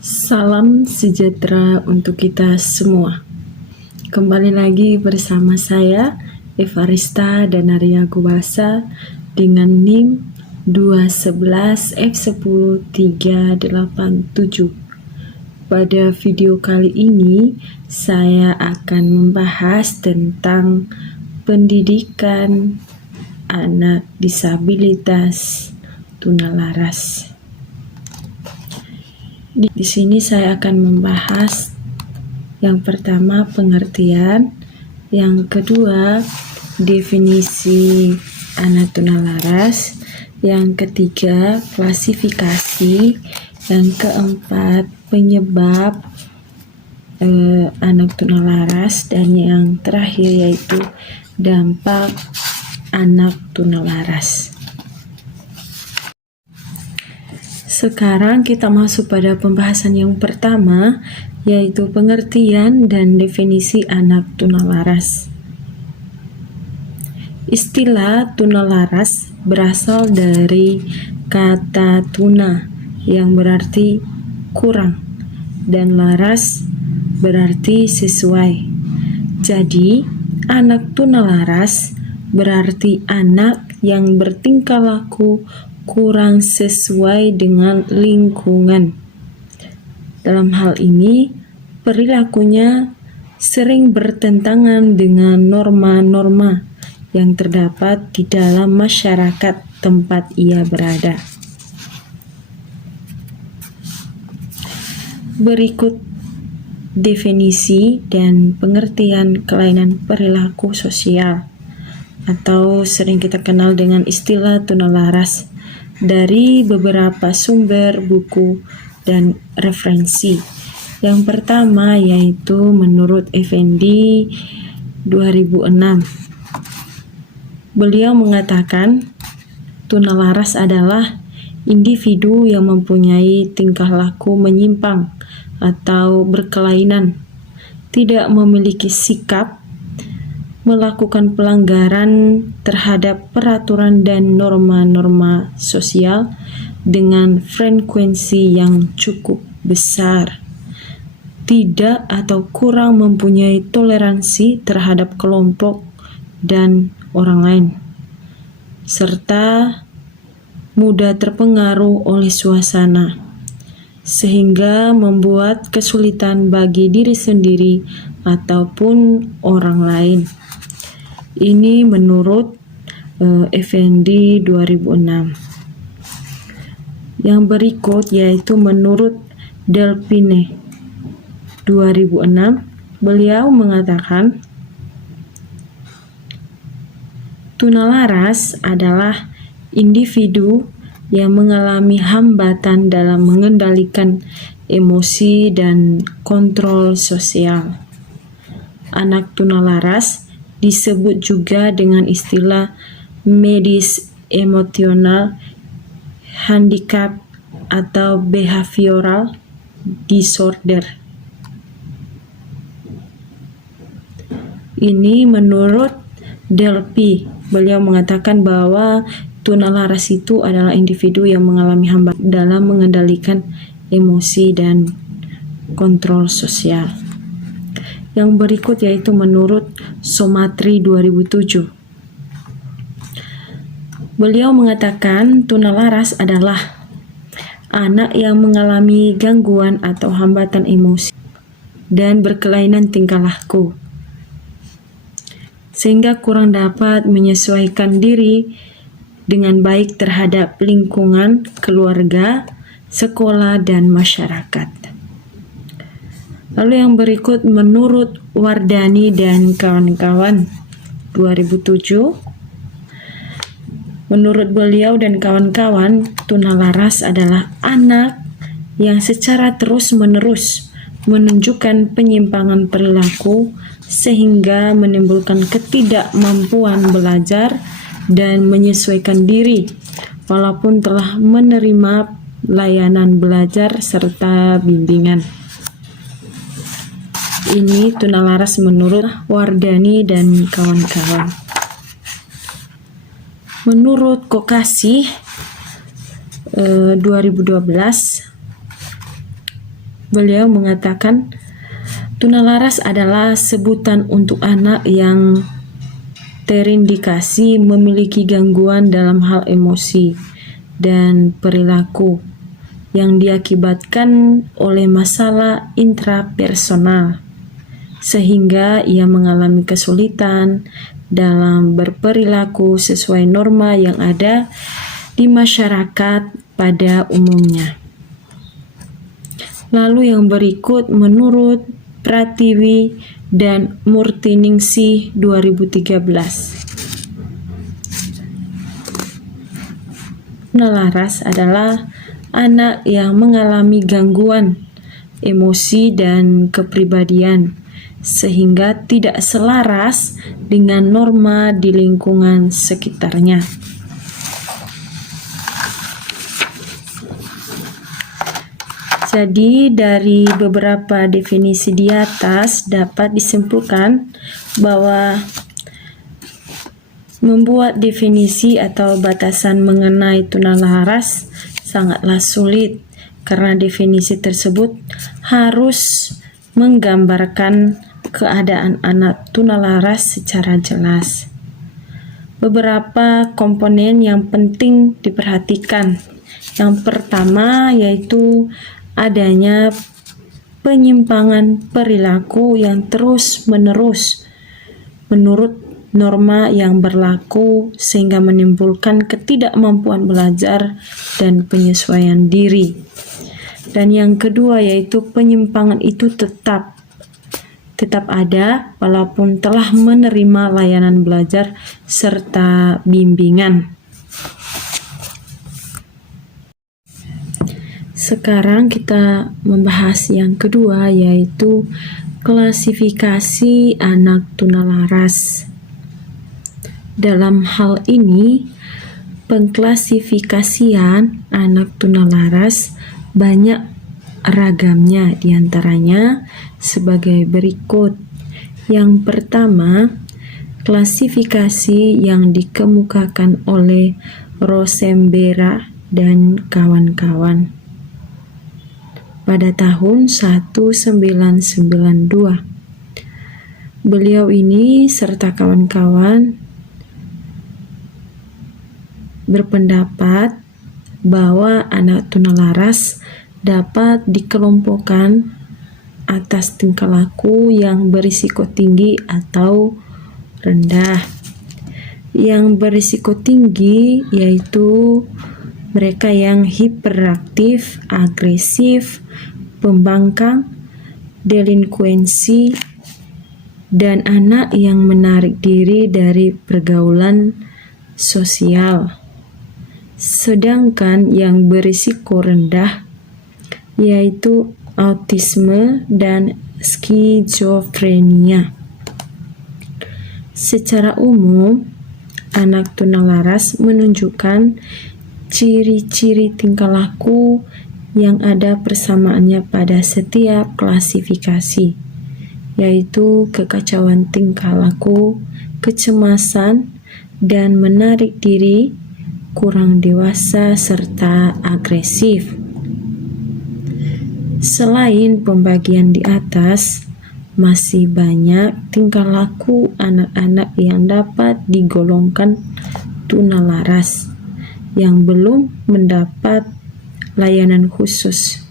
Salam sejahtera untuk kita semua. Kembali lagi bersama saya, Evarista Danaria Gubasa, dengan NIM 211 F10 387. Pada video kali ini, saya akan membahas tentang pendidikan anak disabilitas tunalaras. Di sini saya akan membahas yang pertama pengertian, yang kedua definisi anak tunalaras, yang ketiga klasifikasi, yang keempat penyebab anak tunalaras, dan yang terakhir yaitu dampak anak tunalaras. Sekarang kita masuk pada pembahasan yang pertama, yaitu pengertian dan definisi anak tunalaras. Istilah tunalaras berasal dari kata tuna yang berarti kurang dan laras berarti sesuai. Jadi, anak tunalaras berarti anak yang bertingkah laku kurang sesuai dengan lingkungan. Dalam hal ini, perilakunya sering bertentangan dengan norma-norma yang terdapat di dalam masyarakat tempat ia berada. Berikut definisi dan pengertian kelainan perilaku sosial atau sering kita kenal dengan istilah tunalaras dari beberapa sumber buku dan referensi. Yang pertama yaitu menurut Effendi 2006. Beliau mengatakan tunalaras adalah individu yang mempunyai tingkah laku menyimpang atau berkelainan, tidak memiliki sikap, melakukan pelanggaran terhadap peraturan dan norma-norma sosial dengan frekuensi yang cukup besar, tidak atau kurang mempunyai toleransi terhadap kelompok dan orang lain, serta mudah terpengaruh oleh suasana, sehingga membuat kesulitan bagi diri sendiri ataupun orang lain. Ini menurut Effendi 2006. Yang berikut yaitu menurut Delpine 2006. Beliau mengatakan tunalaras adalah individu yang mengalami hambatan dalam mengendalikan emosi dan kontrol sosial. Anak tunalaras disebut juga dengan istilah medis emosional handicap atau behavioral disorder. Ini menurut Delpy. Beliau mengatakan bahwa tunalaras itu adalah individu yang mengalami hambatan dalam mengendalikan emosi dan kontrol sosial. Yang berikut yaitu menurut Somatri 2007. Beliau mengatakan tunalaras adalah anak yang mengalami gangguan atau hambatan emosi dan berkelainan tingkah laku, sehingga kurang dapat menyesuaikan diri dengan baik terhadap lingkungan, keluarga, sekolah, dan masyarakat. Lalu yang berikut menurut Wardani dan kawan-kawan 2007. Menurut beliau dan kawan-kawan, tunalaras adalah anak yang secara terus-menerus menunjukkan penyimpangan perilaku sehingga menimbulkan ketidakmampuan belajar dan menyesuaikan diri walaupun telah menerima layanan belajar serta bimbingan. Ini tunalaras menurut Wardani dan kawan-kawan. Menurut Kokasih 2012, Beliau mengatakan, tunalaras adalah sebutan untuk anak yang terindikasi memiliki gangguan dalam hal emosi dan perilaku yang diakibatkan oleh masalah intrapersonal, sehingga ia mengalami kesulitan dalam berperilaku sesuai norma yang ada di masyarakat pada umumnya. Lalu yang berikut menurut Pratiwi dan Murtiningsih 2013. Tunalaras adalah anak yang mengalami gangguan emosi dan kepribadian sehingga tidak selaras dengan norma di lingkungan sekitarnya. Jadi dari beberapa definisi di atas dapat disimpulkan bahwa membuat definisi atau batasan mengenai tunalaras sangatlah sulit karena definisi tersebut harus menggambarkan keadaan anak tunalaras secara jelas. Beberapa komponen yang penting diperhatikan. Yang pertama yaitu adanya penyimpangan perilaku yang terus-menerus menurut norma yang berlaku sehingga menimbulkan ketidakmampuan belajar dan penyesuaian diri. Dan yang kedua yaitu penyimpangan itu tetap ada walaupun telah menerima layanan belajar serta bimbingan. Sekarang kita membahas yang kedua yaitu klasifikasi anak tunalaras. Dalam hal ini, pengklasifikasian anak tunalaras banyak ragamnya, diantaranya sebagai berikut. Yang pertama, klasifikasi yang dikemukakan oleh Rosembera dan kawan-kawan pada tahun 1992. Beliau ini serta kawan-kawan berpendapat bahwa anak tunalaras dapat dikelompokkan atas tingkah laku yang berisiko tinggi atau rendah. Yang berisiko tinggi yaitu mereka yang hiperaktif, agresif, pembangkang, delinkuensi, dan anak yang menarik diri dari pergaulan sosial. Sedangkan yang berisiko rendah yaitu autisme dan skizofrenia. Secara umum, anak tunalaras menunjukkan ciri-ciri tingkah laku yang ada persamaannya pada setiap klasifikasi, yaitu kekacauan tingkah laku, kecemasan, dan menarik diri, kurang dewasa, serta agresif. Selain pembagian di atas, masih banyak tingkah laku anak-anak yang dapat digolongkan tunalaras yang belum mendapat layanan khusus.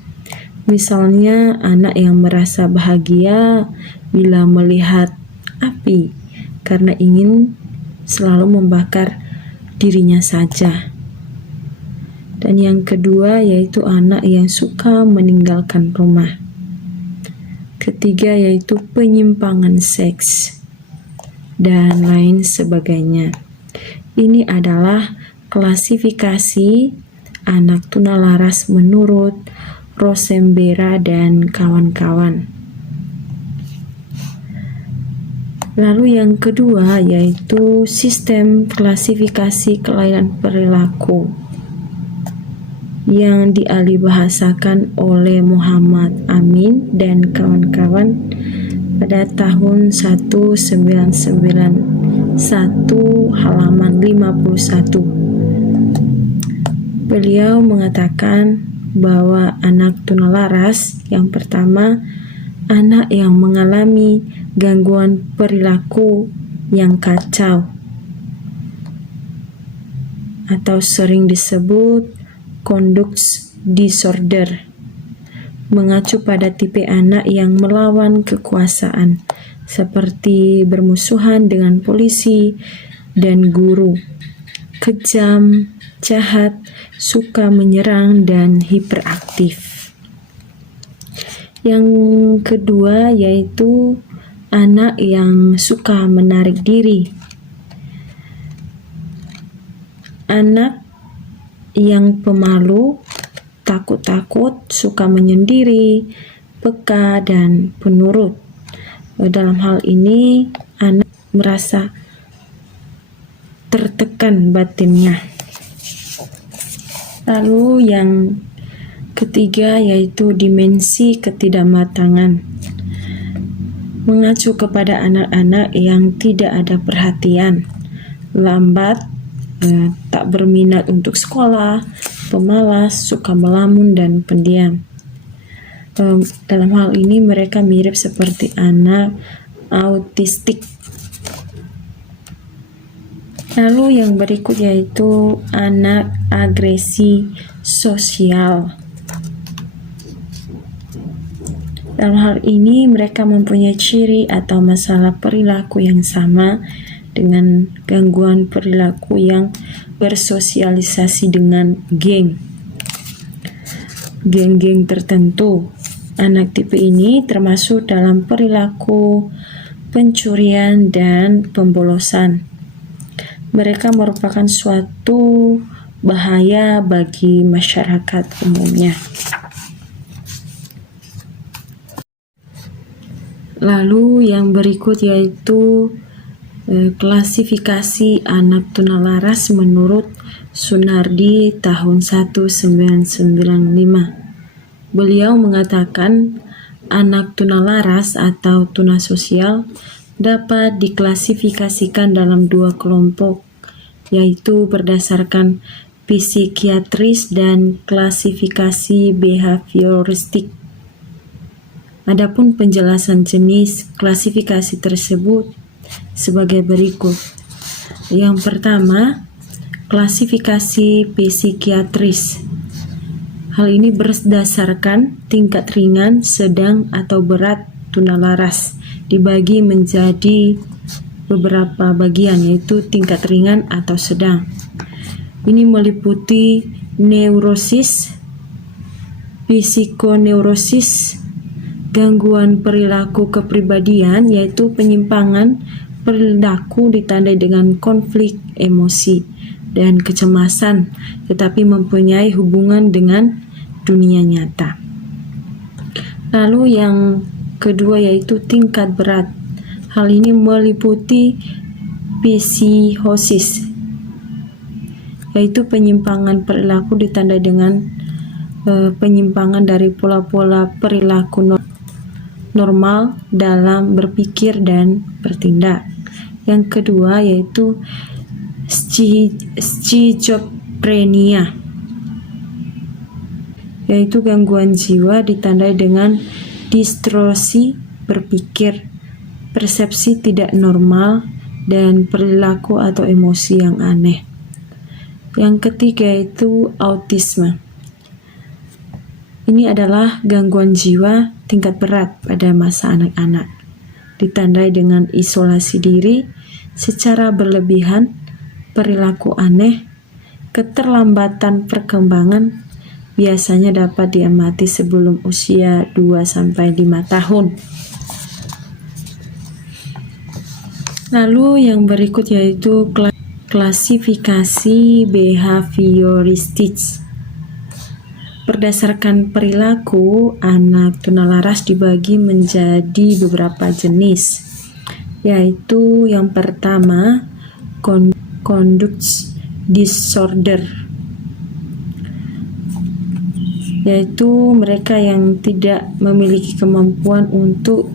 Misalnya anak yang merasa bahagia bila melihat api karena ingin selalu membakar dirinya saja. Dan yang kedua yaitu anak yang suka meninggalkan rumah. Ketiga yaitu penyimpangan seks dan lain sebagainya. Ini adalah klasifikasi anak tunalaras menurut Rosembera dan kawan-kawan. Lalu yang kedua yaitu sistem klasifikasi kelainan perilaku yang dialihbahasakan oleh Muhammad Amin dan kawan-kawan pada tahun 1991 halaman 51. Beliau mengatakan bahwa anak tunalaras yang pertama, anak yang mengalami gangguan perilaku yang kacau atau sering disebut conduct disorder, mengacu pada tipe anak yang melawan kekuasaan seperti bermusuhan dengan polisi dan guru, kejam, jahat, suka menyerang, dan hiperaktif. Yang kedua yaitu anak yang suka menarik diri. Anak yang pemalu, takut-takut, suka menyendiri, peka, dan penurut. Dalam hal ini, anak merasa tertekan batinnya. Lalu yang ketiga yaitu dimensi ketidakmatangan, mengacu kepada anak-anak yang tidak ada perhatian, lambat, tak berminat untuk sekolah, pemalas, suka melamun, dan pendiam. Dalam hal ini mereka mirip seperti anak autistik. Lalu yang berikut yaitu anak agresi sosial. Dalam hal ini mereka mempunyai ciri atau masalah perilaku yang sama dengan gangguan perilaku yang bersosialisasi dengan geng-geng tertentu. Anak tipe ini termasuk dalam perilaku pencurian dan pembolosan. Mereka merupakan suatu bahaya bagi masyarakat umumnya. Lalu yang berikut yaitu klasifikasi anak tunalaras menurut Sunardi tahun 1995. Beliau mengatakan anak tunalaras atau tunasosial dapat diklasifikasikan dalam dua kelompok, yaitu berdasarkan psikiatris dan klasifikasi behavioristik. Adapun penjelasan jenis klasifikasi tersebut sebagai berikut. Yang pertama, klasifikasi psikiatris. Hal ini berdasarkan tingkat ringan, sedang, atau berat tunalaras, dibagi menjadi beberapa bagian, yaitu tingkat ringan atau sedang. Ini meliputi neurosis, psikoneurosis, gangguan perilaku kepribadian, yaitu penyimpangan perilaku ditandai dengan konflik emosi dan kecemasan, tetapi mempunyai hubungan dengan dunia nyata. Lalu yang kedua yaitu tingkat berat. Hal ini meliputi psihosis, yaitu penyimpangan perilaku ditandai dengan penyimpangan dari pola-pola perilaku normal dalam berpikir dan bertindak. Yang kedua yaitu schizophrenia, yaitu gangguan jiwa ditandai dengan distorsi berpikir, persepsi tidak normal, dan perilaku atau emosi yang aneh. Yang ketiga yaitu autisme. Ini adalah gangguan jiwa tingkat berat pada masa anak-anak, ditandai dengan isolasi diri secara berlebihan, perilaku aneh, keterlambatan perkembangan, biasanya dapat diamati sebelum usia 2-5 tahun. Lalu yang berikut yaitu klasifikasi behavioristik. Berdasarkan perilaku, anak tunalaras dibagi menjadi beberapa jenis, yaitu yang pertama, conduct disorder, yaitu mereka yang tidak memiliki kemampuan untuk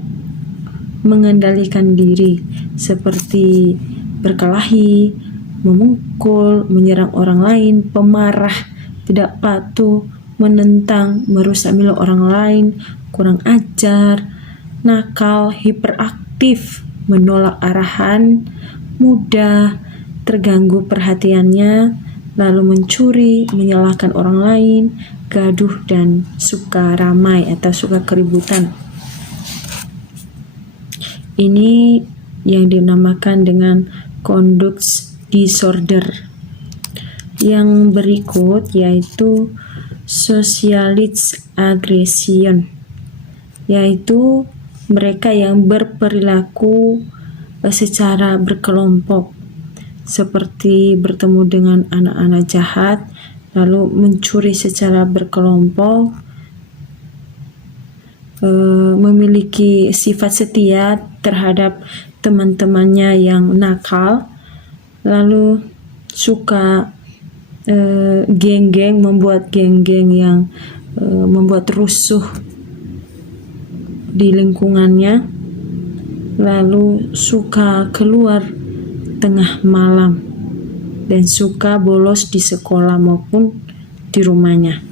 mengendalikan diri, seperti berkelahi, memukul, menyerang orang lain, pemarah, tidak patuh, menentang, merusak milik orang lain, kurang ajar, nakal, hiperaktif, menolak arahan, mudah terganggu perhatiannya, lalu mencuri, menyalahkan orang lain, gaduh, dan suka ramai atau suka keributan. Ini yang dinamakan dengan conduct disorder. Yang berikut yaitu socialist aggression, yaitu mereka yang berperilaku secara berkelompok, seperti bertemu dengan anak-anak jahat lalu mencuri secara berkelompok, memiliki sifat setia terhadap teman-temannya yang nakal, lalu suka geng-geng, membuat geng-geng yang membuat rusuh di lingkungannya, lalu suka keluar tengah malam dan suka bolos di sekolah maupun di rumahnya.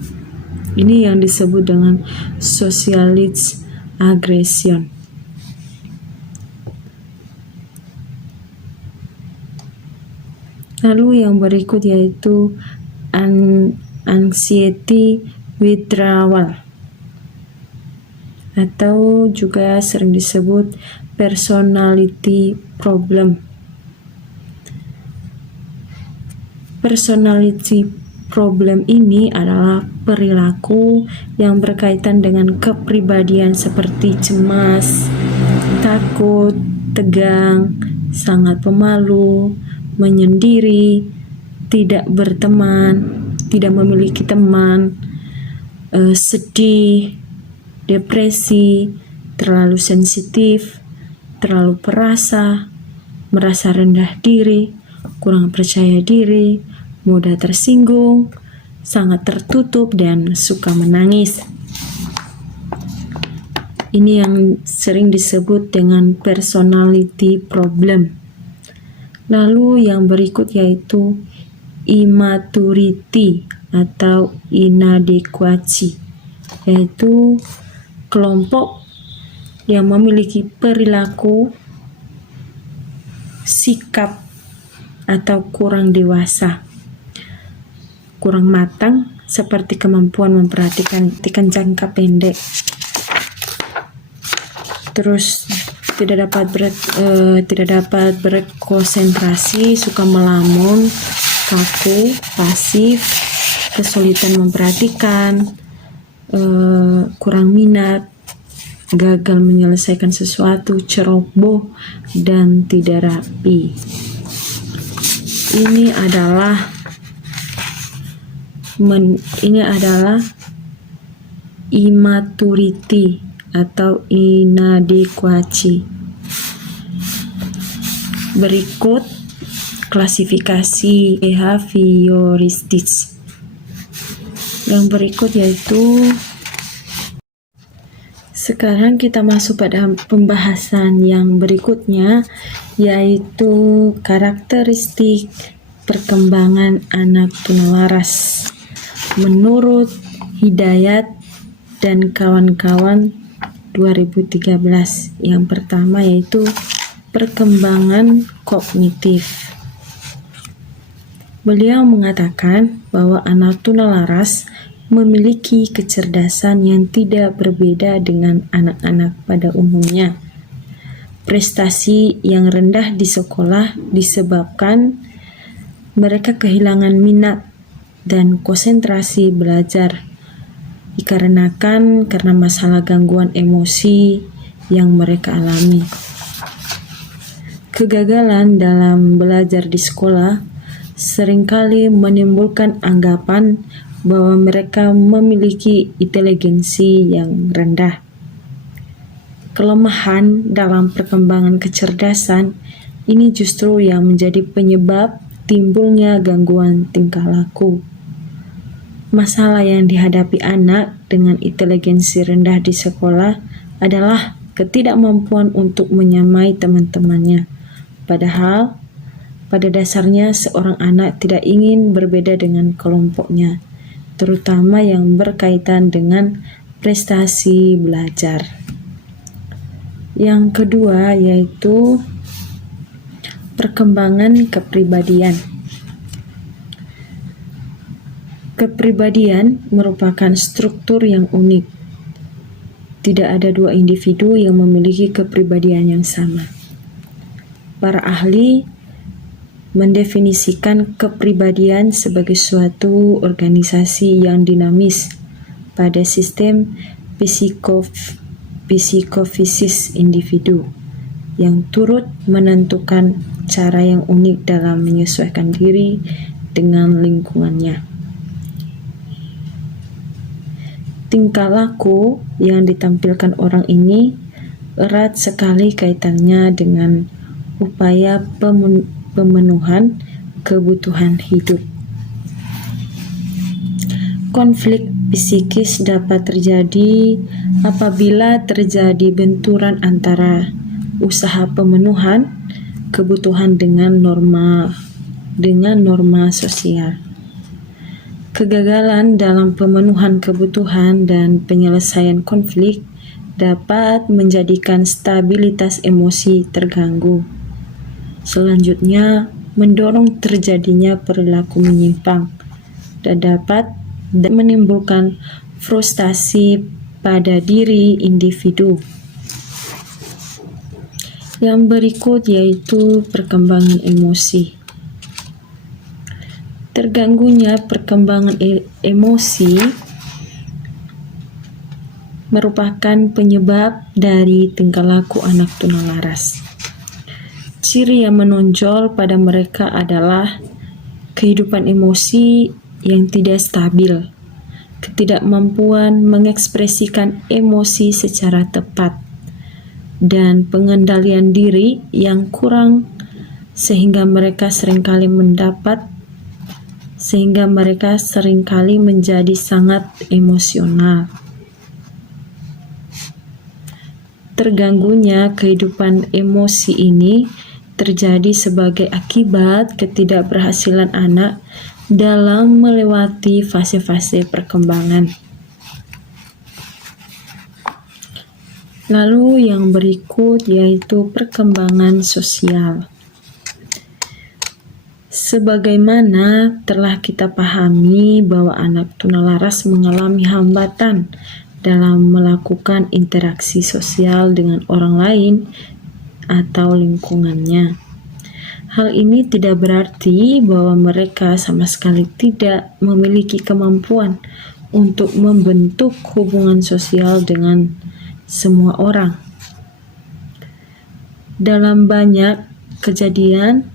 Ini yang disebut dengan socialist aggression. Lalu yang berikut yaitu anxiety withdrawal, atau juga sering disebut personality problem. Personality problem ini adalah perilaku yang berkaitan dengan kepribadian seperti cemas, takut, tegang, sangat pemalu, menyendiri, tidak berteman, tidak memiliki teman, sedih, depresi, terlalu sensitif, terlalu perasa, merasa rendah diri, kurang percaya diri, mudah tersinggung, sangat tertutup, dan suka menangis. Ini yang sering disebut dengan personality problem. Lalu yang berikut yaitu immaturity atau inadequacy, yaitu kelompok yang memiliki perilaku, sikap atau kurang dewasa, kurang matang, seperti kemampuan memperhatikan jangka pendek, terus tidak dapat berkonsentrasi, suka melamun, kaku, pasif, kesulitan memperhatikan, kurang minat, gagal menyelesaikan sesuatu, ceroboh, dan tidak rapi. Ini adalah immaturity atau inadequacy. Berikut klasifikasi behavioristik. Yang berikut yaitu, sekarang kita masuk pada pembahasan yang berikutnya, yaitu karakteristik perkembangan anak tunalaras menurut Hidayat dan kawan-kawan 2013. Yang pertama yaitu perkembangan kognitif. Beliau mengatakan bahwa anak tunalaras memiliki kecerdasan yang tidak berbeda dengan anak-anak pada umumnya. Prestasi yang rendah di sekolah disebabkan mereka kehilangan minat dan konsentrasi belajar, dikarenakan karena masalah gangguan emosi yang mereka alami. Kegagalan dalam belajar di sekolah seringkali menimbulkan anggapan bahwa mereka memiliki inteligensi yang rendah. Kelemahan dalam perkembangan kecerdasan ini justru yang menjadi penyebab timbulnya gangguan tingkah laku. Masalah yang dihadapi anak dengan inteligensi rendah di sekolah adalah ketidakmampuan untuk menyamai teman-temannya. Padahal, pada dasarnya seorang anak tidak ingin berbeda dengan kelompoknya. terutama yang berkaitan dengan prestasi belajar. Yang kedua yaitu perkembangan kepribadian. Kepribadian merupakan struktur yang unik. Tidak ada dua individu yang memiliki kepribadian yang sama. Para ahli mendefinisikan kepribadian sebagai suatu organisasi yang dinamis pada sistem psikofisis individu yang turut menentukan cara yang unik dalam menyesuaikan diri dengan lingkungannya. Tingkah laku yang ditampilkan orang ini erat sekali kaitannya dengan upaya pemenuhan kebutuhan hidup. Konflik psikis dapat terjadi apabila terjadi benturan antara usaha pemenuhan kebutuhan dengan norma sosial. Kegagalan dalam pemenuhan kebutuhan dan penyelesaian konflik dapat menjadikan stabilitas emosi terganggu. Selanjutnya, mendorong terjadinya perilaku menyimpang dan dapat menimbulkan frustasi pada diri individu. Yang berikut yaitu perkembangan emosi. Terganggunya perkembangan emosi merupakan penyebab dari tingkah laku anak tunalaras. Ciri yang menonjol pada mereka adalah kehidupan emosi yang tidak stabil, ketidakmampuan mengekspresikan emosi secara tepat, dan pengendalian diri yang kurang sehingga mereka seringkali menjadi sangat emosional. Terganggunya kehidupan emosi ini terjadi sebagai akibat ketidakberhasilan anak dalam melewati fase-fase perkembangan. Lalu yang berikut yaitu perkembangan sosial. Sebagaimana telah kita pahami bahwa anak tunalaras mengalami hambatan dalam melakukan interaksi sosial dengan orang lain atau lingkungannya. Hal ini tidak berarti bahwa mereka sama sekali tidak memiliki kemampuan untuk membentuk hubungan sosial dengan semua orang. Dalam banyak kejadian,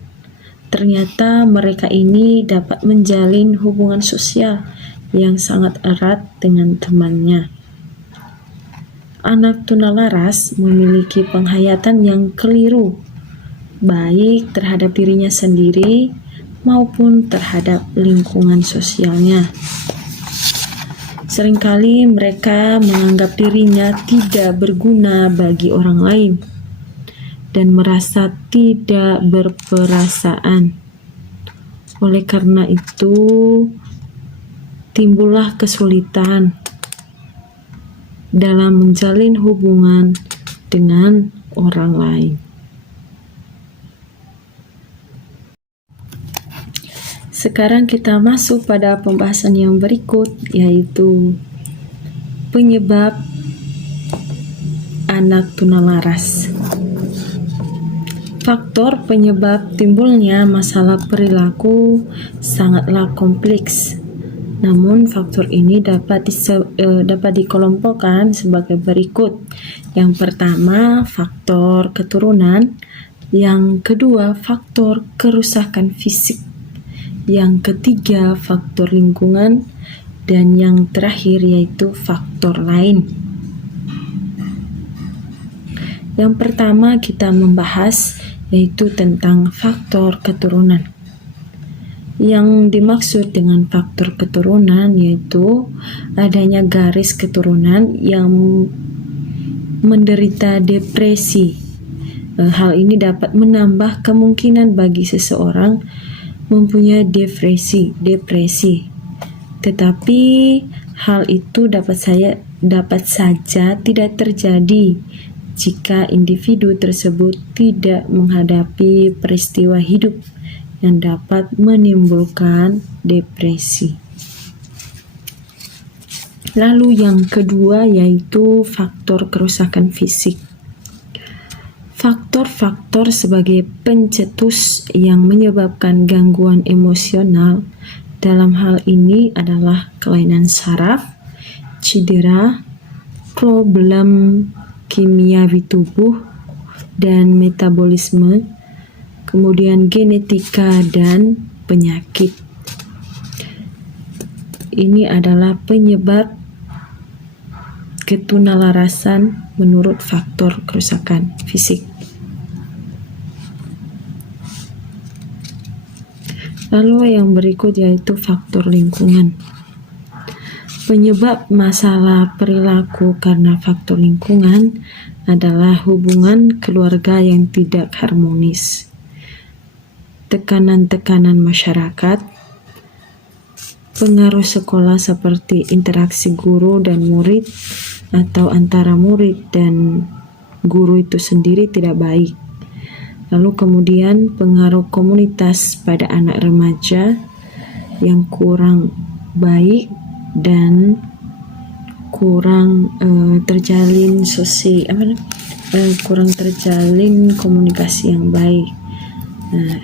ternyata mereka ini dapat menjalin hubungan sosial yang sangat erat dengan temannya. Anak tunalaras memiliki penghayatan yang keliru, baik terhadap dirinya sendiri maupun terhadap lingkungan sosialnya. Seringkali mereka menganggap dirinya tidak berguna bagi orang lain dan merasa tidak berperasaan. Oleh karena itu, timbullah kesulitan dalam menjalin hubungan dengan orang lain. Sekarang kita masuk pada pembahasan yang berikut, yaitu penyebab anak tunalaras. Faktor penyebab timbulnya masalah perilaku sangatlah kompleks. Namun faktor ini dapat dikelompokkan sebagai berikut. Yang pertama, faktor keturunan. Yang kedua, faktor kerusakan fisik. Yang ketiga, faktor lingkungan. Dan yang terakhir yaitu faktor lain. Yang pertama kita membahas yaitu tentang faktor keturunan. Yang dimaksud dengan faktor keturunan yaitu adanya garis keturunan yang menderita depresi. Hal ini dapat menambah kemungkinan bagi seseorang mempunyai depresi. Tetapi hal itu dapat saja tidak terjadi jika individu tersebut tidak menghadapi peristiwa hidup yang dapat menimbulkan depresi. Lalu yang kedua yaitu faktor kerusakan fisik. Faktor-faktor sebagai pencetus yang menyebabkan gangguan emosional dalam hal ini adalah kelainan saraf, cedera, problem kimiawi tubuh dan metabolisme, kemudian genetika dan penyakit. Ini adalah penyebab ketunalarasan menurut faktor kerusakan fisik. Lalu yang berikut yaitu faktor lingkungan. Penyebab masalah perilaku karena faktor lingkungan adalah hubungan keluarga yang tidak harmonis, tekanan-tekanan masyarakat, pengaruh sekolah seperti interaksi guru dan murid atau antara murid dan guru itu sendiri tidak baik. Lalu kemudian pengaruh komunitas pada anak remaja yang kurang baik dan kurang terjalin kurang terjalin komunikasi yang baik. Nah,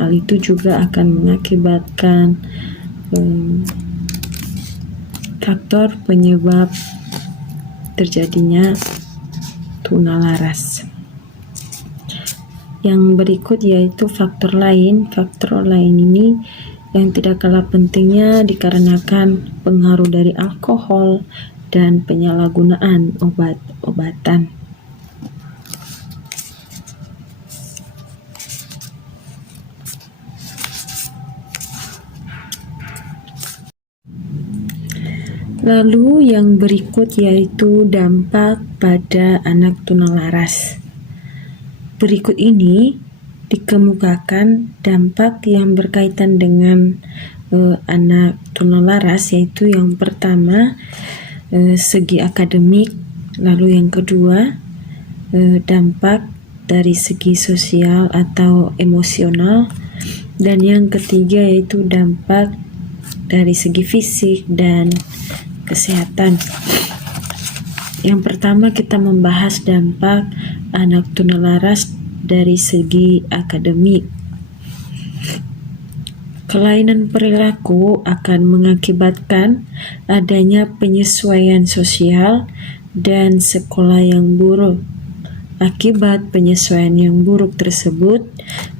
hal itu juga akan mengakibatkan faktor penyebab terjadinya tunalaras. Yang berikut yaitu faktor lain. Faktor lain ini yang tidak kalah pentingnya dikarenakan pengaruh dari alkohol dan penyalahgunaan obat-obatan. Lalu yang berikut yaitu dampak pada anak tunalaras. Berikut ini dikemukakan dampak yang berkaitan dengan anak tunalaras, yaitu yang pertama segi akademik, lalu yang kedua dampak dari segi sosial atau emosional, dan yang ketiga yaitu dampak dari segi fisik dan kesehatan. Yang pertama kita membahas dampak anak tunalaras dari segi akademik. Kelainan perilaku akan mengakibatkan adanya penyesuaian sosial dan sekolah yang buruk. Akibat penyesuaian yang buruk tersebut,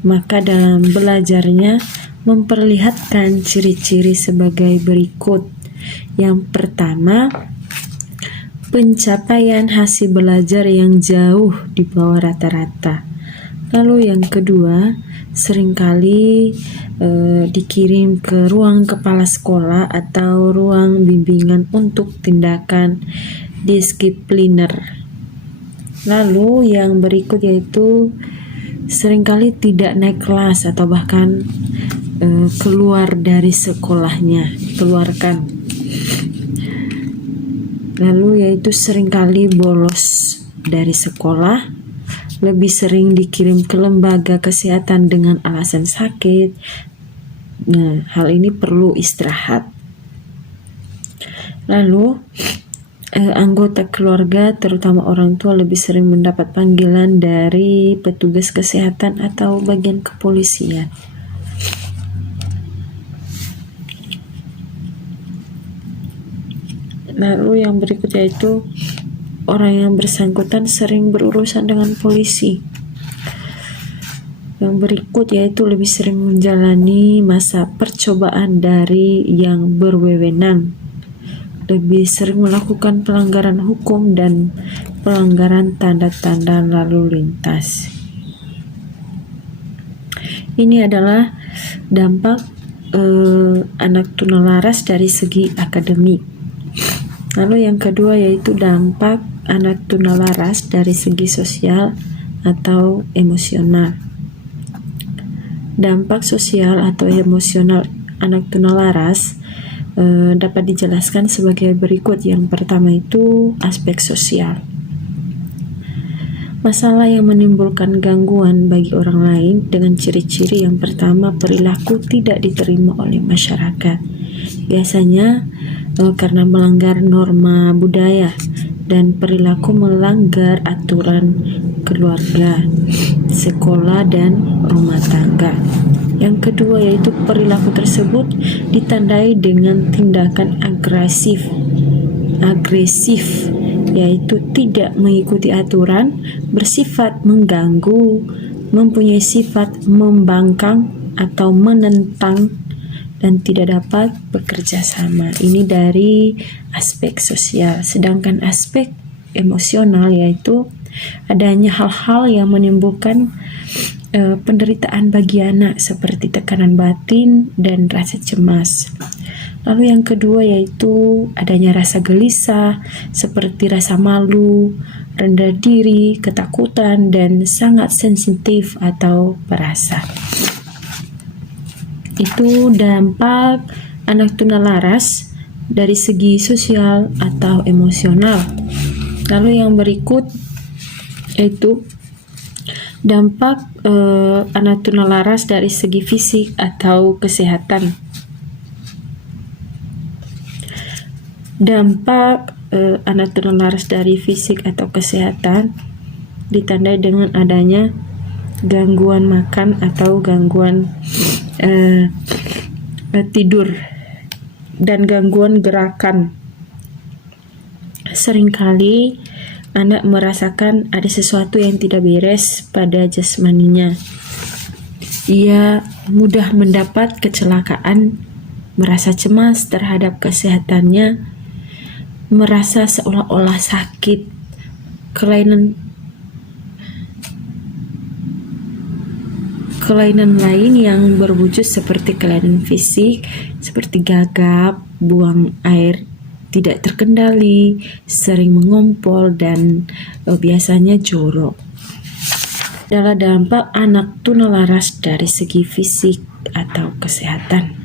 maka dalam belajarnya memperlihatkan ciri-ciri sebagai berikut. Yang pertama, pencapaian hasil belajar yang jauh di bawah rata-rata. Lalu yang kedua, seringkali dikirim ke ruang kepala sekolah atau ruang bimbingan untuk tindakan disipliner. Lalu yang berikut yaitu seringkali tidak naik kelas atau bahkan keluar dari sekolahnya, dikeluarkan. Lalu yaitu seringkali bolos dari sekolah, lebih sering dikirim ke lembaga kesehatan dengan alasan sakit. Nah, hal ini perlu istirahat. Lalu anggota keluarga, terutama orang tua, lebih sering mendapat panggilan dari petugas kesehatan atau bagian kepolisian. Lalu yang berikutnya itu orang yang bersangkutan sering berurusan dengan polisi. Yang berikut yaitu lebih sering menjalani masa percobaan dari yang berwenang, lebih sering melakukan pelanggaran hukum dan pelanggaran tanda-tanda lalu lintas. Ini adalah dampak anak tunalaras dari segi akademik. Lalu yang kedua yaitu dampak anak tunalaras dari segi sosial atau emosional. Dampak sosial atau emosional anak tunalaras dapat dijelaskan sebagai berikut. Yang pertama itu aspek sosial. Masalah yang menimbulkan gangguan bagi orang lain dengan ciri-ciri yang pertama, perilaku tidak diterima oleh masyarakat. Biasanya karena melanggar norma budaya dan perilaku melanggar aturan keluarga, sekolah, dan rumah tangga. Yang kedua yaitu perilaku tersebut ditandai dengan tindakan agresif, yaitu tidak mengikuti aturan, bersifat mengganggu, mempunyai sifat membangkang atau menentang, dan tidak dapat bekerja sama. Ini dari aspek sosial. Sedangkan aspek emosional yaitu adanya hal-hal yang menimbulkan penderitaan bagi anak seperti tekanan batin dan rasa cemas. Lalu yang kedua yaitu adanya rasa gelisah seperti rasa malu, rendah diri, ketakutan, dan sangat sensitif atau perasa. Itu dampak anak tunalaras dari segi sosial atau emosional. Lalu yang berikut yaitu dampak anak tunalaras dari segi fisik atau kesehatan. Dampak anak tunalaras dari fisik atau kesehatan ditandai dengan adanya gangguan makan atau gangguan tidur dan gangguan gerakan. Seringkali anak merasakan ada sesuatu yang tidak beres pada jasmaninya. Ia mudah mendapat kecelakaan, merasa cemas terhadap kesehatannya, merasa seolah-olah sakit, kelainan lain yang berwujud seperti kelainan fisik, seperti gagap, buang air tidak terkendali, sering mengompol, dan biasanya jorok. Adalah dampak anak tunalaras dari segi fisik atau kesehatan.